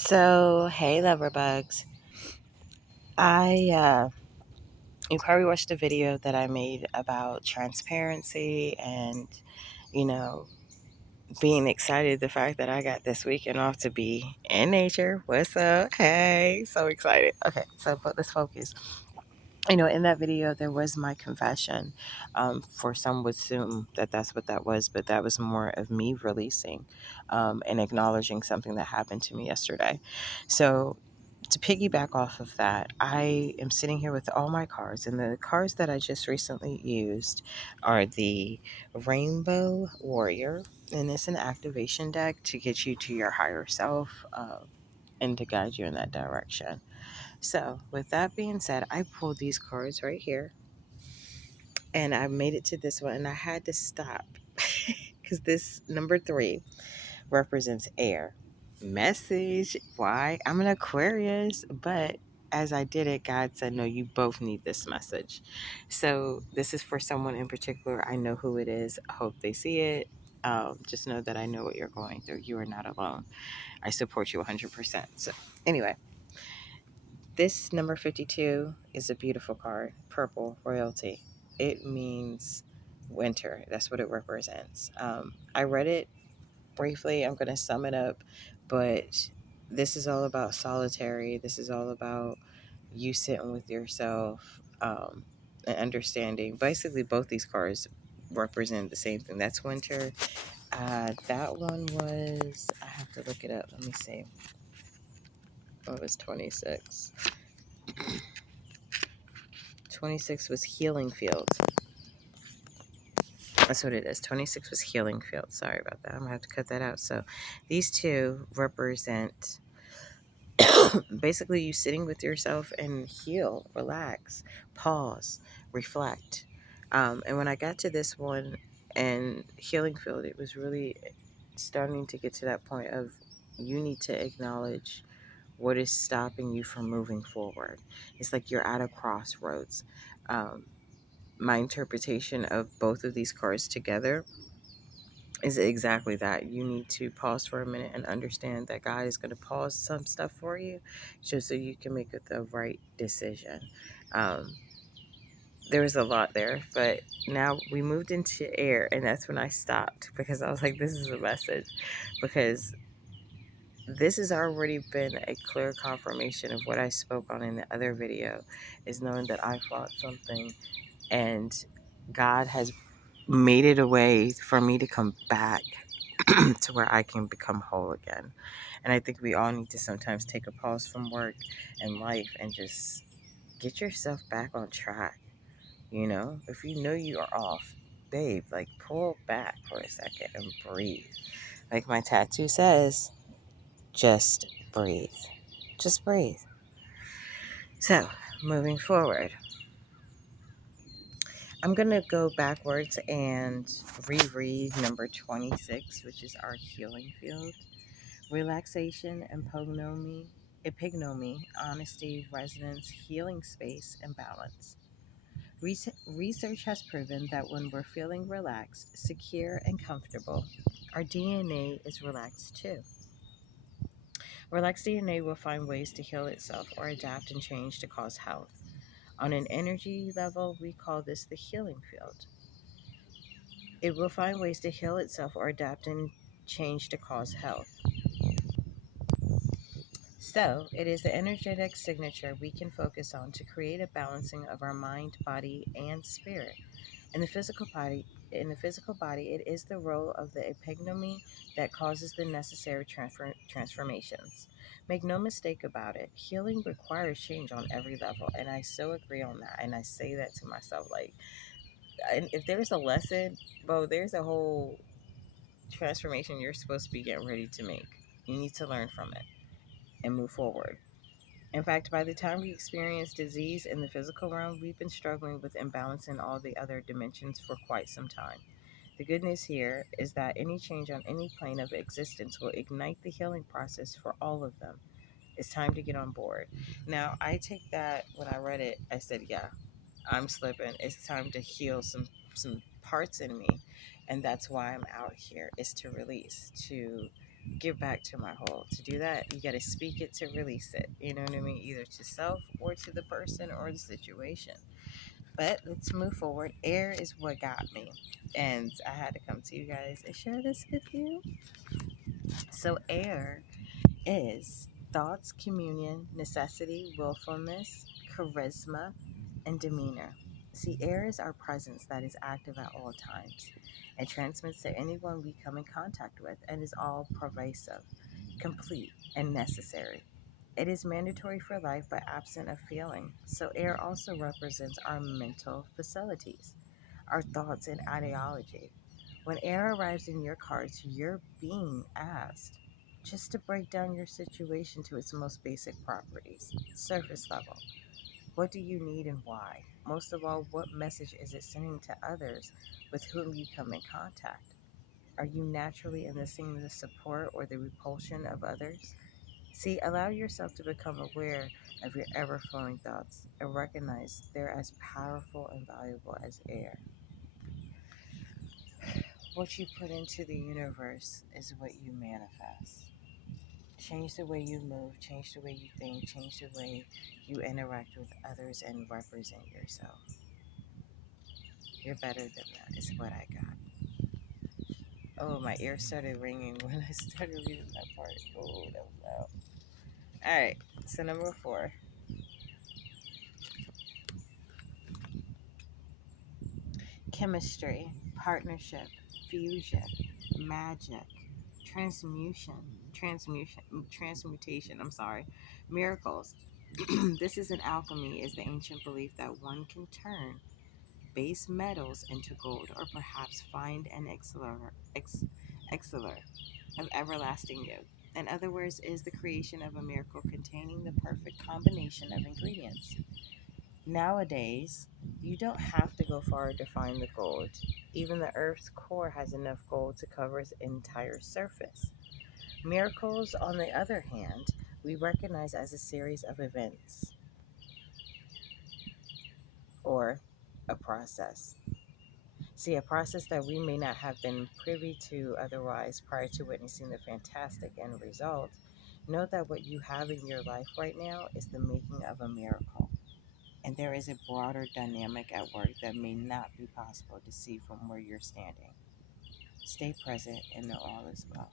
So, hey, lover bugs. I you probably watched a video that I made about transparency and, you know, being excited the fact that I got this weekend off to be in nature. What's up? Hey, so excited. Okay, but let's focus. In that video, there was my confession. For some would assume that that's what that was, but that was more of me releasing and acknowledging something that happened to me yesterday. So, to piggyback off of that, I am sitting here with all my cards, and the cards that I just recently used are the Rainbow Warrior, and it's an activation deck to get you to your higher self and to guide you in that direction. So, with that being said, I pulled these cards right here and I made it to this one, and I had to stop because this number three represents air. Message. Why? I'm an Aquarius, but as I did it, God said, no, you both need this message. So, this is for someone in particular. I know who it is. I hope they see it. Just know that I know what you're going through. You are not alone. I support you 100%. So, anyway. This number 52 is a beautiful card, purple royalty. It means winter. That's what it represents. I read it briefly. I'm going to sum it up, but this is all about solitary. This is all about you sitting with yourself and understanding. Basically, both these cards represent the same thing. That's winter. That one was, I have to look it up. Let me see. It was 26. 26 was Healing Field. That's what it is. 26 was Healing Field. Sorry about that. I'm going to have to cut that out. So these two represent basically you sitting with yourself and heal, relax, pause, reflect. And when I got to this one and Healing Field, it was really starting to get to that point of you need to acknowledge what is stopping you from moving forward. It's like you're at a crossroads. My interpretation of both of these cards together is exactly that. You need to pause for a minute and understand that God is going to pause some stuff for you just so you can make the right decision. Um, there was a lot there, but now we moved into air, and that's when I stopped because I was like, this is a message. Because this has already been a clear confirmation of what I spoke on in the other video, is knowing that I fought something and God has made it a way for me to come back to where I can become whole again. And I think we all need to sometimes take a pause from work and life and just get yourself back on track. If you know you are off, babe, like pull back for a second and breathe. Like my tattoo says, just breathe. Just breathe. So, moving forward, I'm going to go backwards and reread number 26, which is our healing field. Relaxation, epignomy, honesty, resonance, healing space, and balance. Research has proven that when we're feeling relaxed, secure, and comfortable, our DNA is relaxed too. Relaxed DNA will find ways to heal itself or adapt and change to cause health. On an energy level, we call this the healing field. It will find ways to heal itself or adapt and change to cause health. So, it is the energetic signature we can focus on to create a balancing of our mind, body, and spirit. In the physical body, it is the role of the epignomy that causes the necessary transformations. Make no mistake about it, healing requires change on every level, and I so agree on that. And I say that to myself, like, and if there's a lesson, bro, there's a whole transformation you're supposed to be getting ready to make. You need to learn from it and move forward. In fact, by the time we experience disease in the physical realm, we've been struggling with imbalance in all the other dimensions for quite some time. The good news here is that any change on any plane of existence will ignite the healing process for all of them. It's time to get on board. Now, I take that when I read it, I said, yeah, I'm slipping. It's time to heal some parts in me. And that's why I'm out here, is to release, to give back to my whole. To do that, you got to speak it to release it. You know what I mean? Either to self or to the person or the situation. But let's move forward. Air is what got me. And I had to come to you guys and share this with you. So, air is thoughts, communion, necessity, willfulness, charisma, and demeanor. See, air is our presence that is active at all times and transmits to anyone we come in contact with and is all pervasive, complete, and necessary. It is mandatory for life but absent of feeling. So, air also represents our mental facilities, our thoughts and ideology. When air arrives in your cards, you're being asked just to break down your situation to its most basic properties, surface level. What do you need and why? Most of all, what message is it sending to others with whom you come in contact? Are you naturally enlisting the support or the repulsion of others? See, allow yourself to become aware of your ever flowing thoughts and recognize they're as powerful and valuable as air. What you put into the universe is what you manifest. Change the way you move, change the way you think, change the way you interact with others and represent yourself. You're better than that, is what I got. Oh, my ear started ringing when I started reading that part. Oh, that was loud. All right, so number 4, chemistry, partnership, fusion, magic, transmutation, transmutation. I'm sorry, miracles. This is an alchemy. Is the ancient belief that one can turn base metals into gold, or perhaps find an exceller of everlasting youth. In other words, is the creation of a miracle containing the perfect combination of ingredients. Nowadays, you don't have to go far to find the gold. Even the Earth's core has enough gold to cover its entire surface. Miracles, on the other hand, we recognize as a series of events or a process. See, a process that we may not have been privy to otherwise prior to witnessing the fantastic end result. Note that what you have in your life right now is the making of a miracle. And there is a broader dynamic at work that may not be possible to see from where you're standing. Stay present and know all is well.